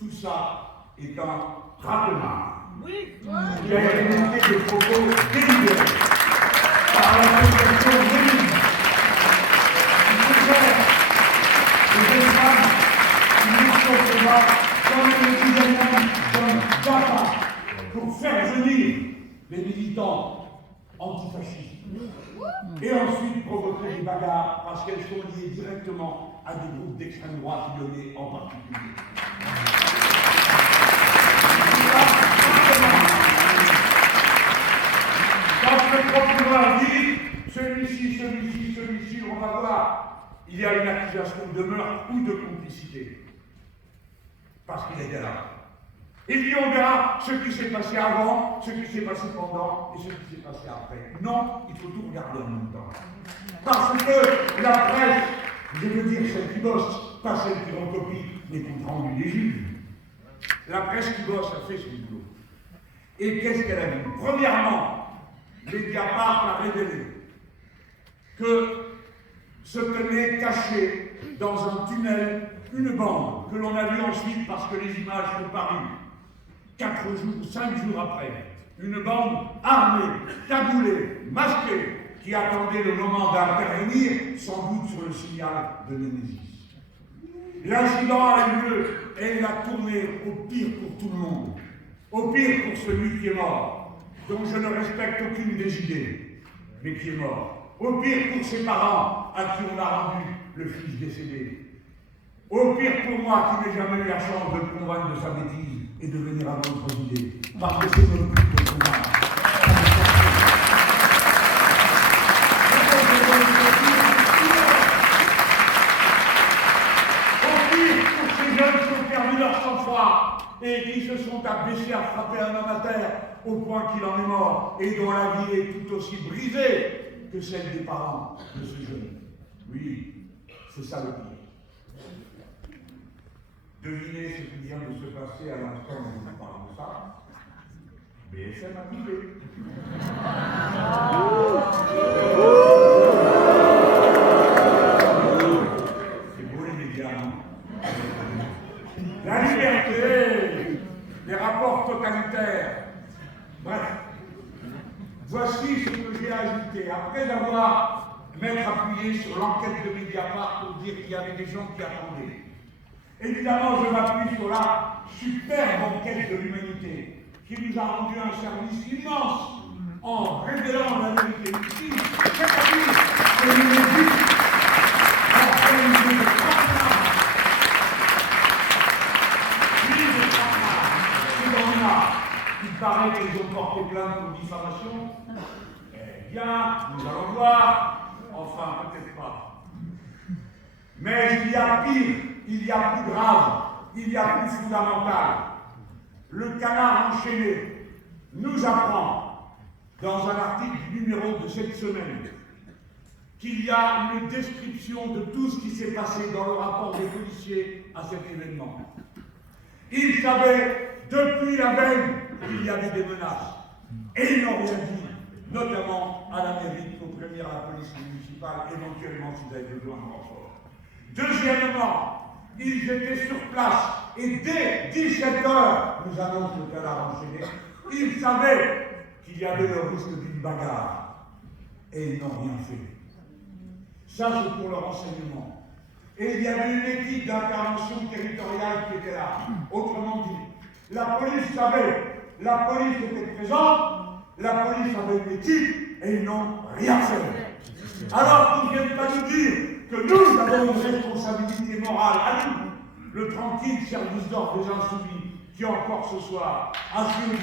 Tout ça est un traquenard. Oui. Qui a alimenté des propos délibérés par l'association Méline. Il faut faire des femmes qui nous sont combat comme les Islamistes, comme Jaffa, pour faire venir les militants antifascistes. Et ensuite provoquer des bagarres parce qu'elles sont liées directement à des groupes d'extrême droite lyonnais en particulier. Quand le procureur dit celui-ci, on va voir, il y a une accusation de meurtre ou de complicité. Parce qu'il était là. Il dit on verra ce qui s'est passé avant, ce qui s'est passé pendant et ce qui s'est passé après. Non, il faut tout regarder en même temps. Parce que la presse, je veux dire celle qui bosse, pas celle qui recopie les comptes rendus des juges. La presse qui bosse a fait son boulot. Et qu'est-ce qu'elle a dit? Premièrement, Mediapart a révélé que se tenait cachée dans un tunnel une bande que l'on a vue ensuite parce que les images sont parues 5 jours après. Une bande armée, cagoulée, masquée, qui attendait le moment d'intervenir, sans doute sur le signal de Némésis. L'incident a eu lieu et il a tourné au pire pour tout le monde. Au pire pour celui qui est mort, dont je ne respecte aucune des idées, mais qui est mort. Au pire pour ses parents, à qui on a rendu le fils décédé. Au pire pour moi, qui n'ai jamais eu la chance de le convaincre de sa bêtise et de venir à d'autres idées. Parce que c'est notre but de convaincre. Au pire pour ces jeunes qui ont perdu leur sang-froid et qui se sont abaissés à frapper un homme à terre au point qu'il en est mort et dont la vie est tout aussi brisée que celle des parents de ce jeune. Oui, c'est ça le pire. Devinez ce qui vient de se passer à l'instant où je vous parle de ça. BFM a coupé. C'est beau les médias, non? La liberté, les rapports totalitaires. Bref, voici ce que j'ai ajouté. Après avoir m'être appuyé sur l'enquête de Mediapart pour dire qu'il y avait des gens qui attendaient. Évidemment, je m'appuie sur la superbe enquête de l'humanité qui nous a rendu un service immense en révélant la vérité ultime, c'est-à-dire que l'Unédic a organisé des traquenards. Oui, des traquenards. Et dans là, il paraît qu'ils ont porté plainte pour diffamation. Eh bien, nous allons voir. Enfin, peut-être pas. Mais il y a pire. Il y a plus grave, il y a plus fondamental. Le Canard enchaîné nous apprend, dans un article du numéro de cette semaine, qu'il y a une description de tout ce qui s'est passé dans le rapport des policiers à cet événement. Ils savaient depuis la veille qu'il y avait des menaces. Et ils n'ont rien dit, notamment à la mairie, pour prévenir la police municipale, éventuellement s'ils avaient besoin de renfort. Deuxièmement, ils étaient sur place et dès 17h, nous annonce le Canard enchaîné, ils savaient qu'il y avait le risque d'une bagarre. Et ils n'ont rien fait. Ça, c'est pour leur renseignement. Et il y avait une équipe d'intervention territoriale qui était là. Autrement dit, la police savait, la police était présente, la police avait une équipe et ils n'ont rien fait. Alors qu'ils ne viennent pas nous dire que nous avons une responsabilité morale à nous, le tranquille service d'ordre des insoumis qui encore ce soir assure une